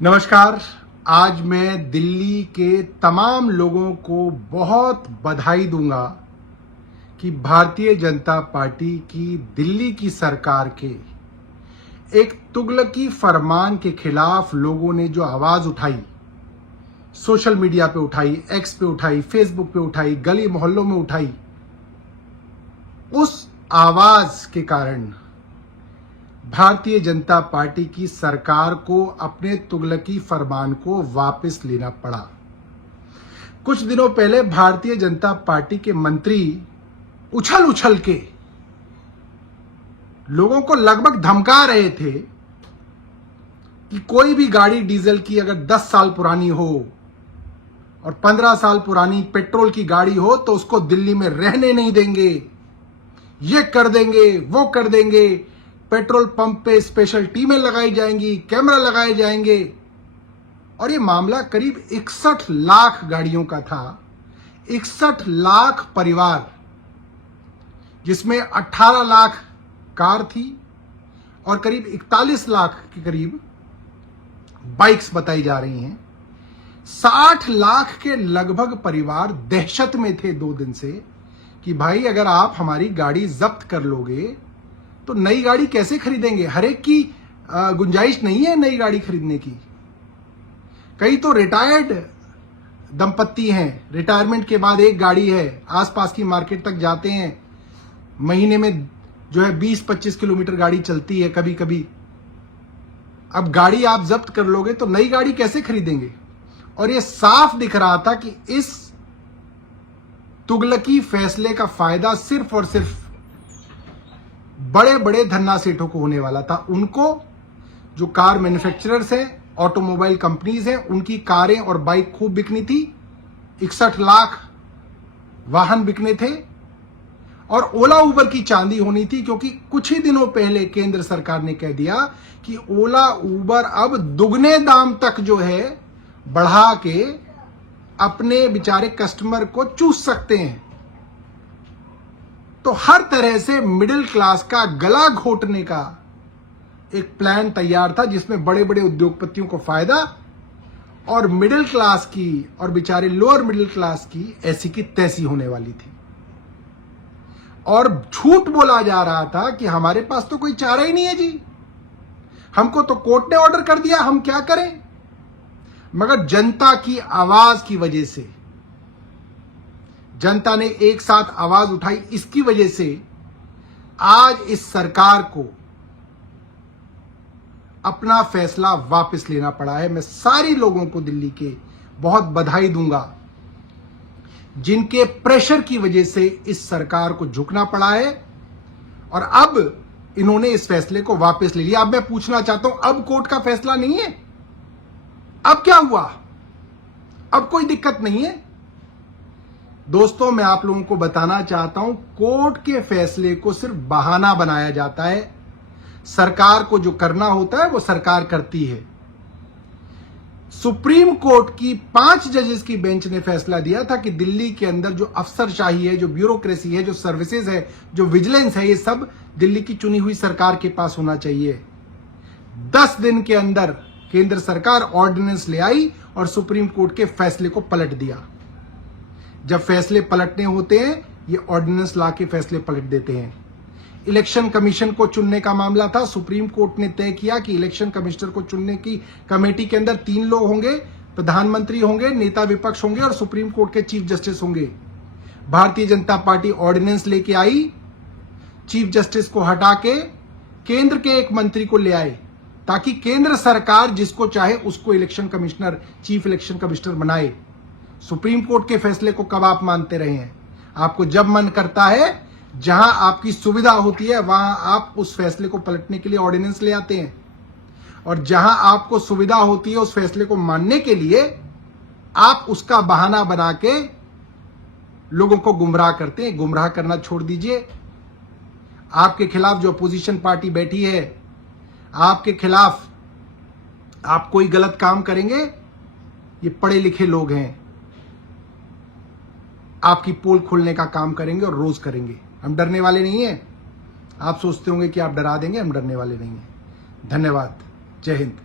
नमस्कार। आज मैं दिल्ली के तमाम लोगों को बहुत बधाई दूंगा कि भारतीय जनता पार्टी की दिल्ली की सरकार के एक तुगलकी फरमान के खिलाफ लोगों ने जो आवाज उठाई, सोशल मीडिया पे उठाई, एक्स पे उठाई, फेसबुक पे उठाई, गली मोहल्लों में उठाई, उस आवाज के कारण भारतीय जनता पार्टी की सरकार को अपने तुगलकी फरमान को वापस लेना पड़ा। कुछ दिनों पहले भारतीय जनता पार्टी के मंत्री उछल उछल के लोगों को लगभग धमका रहे थे कि कोई भी गाड़ी डीजल की अगर 10 साल पुरानी हो और 15 साल पुरानी पेट्रोल की गाड़ी हो तो उसको दिल्ली में रहने नहीं देंगे, ये कर देंगे, वो कर देंगे, पेट्रोल पंप पे स्पेशल टीमें लगाई जाएंगी, कैमरा लगाए जाएंगे। और ये मामला करीब 61 लाख गाड़ियों का था। 61 लाख परिवार, जिसमें 18 लाख कार थी और करीब 41 लाख के करीब बाइक्स बताई जा रही हैं। 60 लाख के लगभग परिवार दहशत में थे 2 दिन से कि भाई अगर आप हमारी गाड़ी जब्त कर लोगे तो नई गाड़ी कैसे खरीदेंगे। हर एक की गुंजाइश नहीं है नई गाड़ी खरीदने की। कई तो रिटायर्ड दंपत्ति हैं, रिटायरमेंट के बाद एक गाड़ी है, आसपास की मार्केट तक जाते हैं, महीने में जो है 20-25 किलोमीटर गाड़ी चलती है कभी कभी। अब गाड़ी आप जब्त कर लोगे तो नई गाड़ी कैसे खरीदेंगे। और ये साफ दिख रहा था कि इस तुगलकी फैसले का फायदा सिर्फ और सिर्फ बड़े बड़े धन्ना सेठों को होने वाला था। उनको, जो कार मैन्युफैक्चरर्स हैं, ऑटोमोबाइल कंपनीज हैं, उनकी कारें और बाइक खूब बिकनी थी। 61 लाख वाहन बिकने थे और ओला उबर की चांदी होनी थी, क्योंकि कुछ ही दिनों पहले केंद्र सरकार ने कह दिया कि ओला उबर अब दुगने दाम तक जो है बढ़ा के अपने बेचारे कस्टमर को चूस सकते हैं। तो हर तरह से मिडिल क्लास का गला घोटने का एक प्लान तैयार था, जिसमें बड़े बड़े उद्योगपतियों को फायदा और मिडिल क्लास की और बेचारे लोअर मिडिल क्लास की ऐसी की तैसी होने वाली थी। और झूठ बोला जा रहा था कि हमारे पास तो कोई चारा ही नहीं है जी, हमको तो कोर्ट ने ऑर्डर कर दिया, हम क्या करें। मगर जनता की आवाज की वजह से, जनता ने एक साथ आवाज उठाई, इसकी वजह से आज इस सरकार को अपना फैसला वापस लेना पड़ा है। मैं सारे लोगों को दिल्ली के बहुत बधाई दूंगा जिनके प्रेशर की वजह से इस सरकार को झुकना पड़ा है और अब इन्होंने इस फैसले को वापस ले लिया। अब मैं पूछना चाहता हूं, अब कोर्ट का फैसला नहीं है, अब क्या हुआ, अब कोई दिक्कत नहीं है। दोस्तों, मैं आप लोगों को बताना चाहता हूं, कोर्ट के फैसले को सिर्फ बहाना बनाया जाता है। सरकार को जो करना होता है वो सरकार करती है। सुप्रीम कोर्ट की 5 जजेस की बेंच ने फैसला दिया था कि दिल्ली के अंदर जो अफसरशाही है, जो ब्यूरोक्रेसी है, जो सर्विसेज है, जो विजिलेंस है, ये सब दिल्ली की चुनी हुई सरकार के पास होना चाहिए। 10 दिन के अंदर केंद्र सरकार ऑर्डिनेंस ले आई और सुप्रीम कोर्ट के फैसले को पलट दिया। जब फैसले पलटने होते हैं, ये ऑर्डिनेंस ला के फैसले पलट देते हैं। इलेक्शन कमीशन को चुनने का मामला था, सुप्रीम कोर्ट ने तय किया कि इलेक्शन कमिश्नर को चुनने की कमेटी के अंदर 3 लोग होंगे, प्रधानमंत्री होंगे, नेता विपक्ष होंगे और सुप्रीम कोर्ट के चीफ जस्टिस होंगे। भारतीय जनता पार्टी ऑर्डिनेंस लेके आई, चीफ जस्टिस को हटा के केंद्र के एक मंत्री को ले आए, ताकि केंद्र सरकार जिसको चाहे उसको election commissioner, chief election commissioner बनाए। सुप्रीम कोर्ट के फैसले को कब आप मानते रहे हैं? आपको जब मन करता है, जहां आपकी सुविधा होती है, वहां आप उस फैसले को पलटने के लिए ऑर्डिनेंस ले आते हैं, और जहां आपको सुविधा होती है उस फैसले को मानने के लिए आप उसका बहाना बना के लोगों को गुमराह करते हैं। गुमराह करना छोड़ दीजिए। आपके खिलाफ जो अपोजिशन पार्टी बैठी है, आपके खिलाफ आप कोई गलत काम करेंगे, ये पढ़े लिखे लोग हैं, आपकी पोल खोलने का काम करेंगे और रोज करेंगे। हम डरने वाले नहीं हैं। आप सोचते होंगे कि आप डरा देंगे, हम डरने वाले नहीं हैं। धन्यवाद। जय हिंद।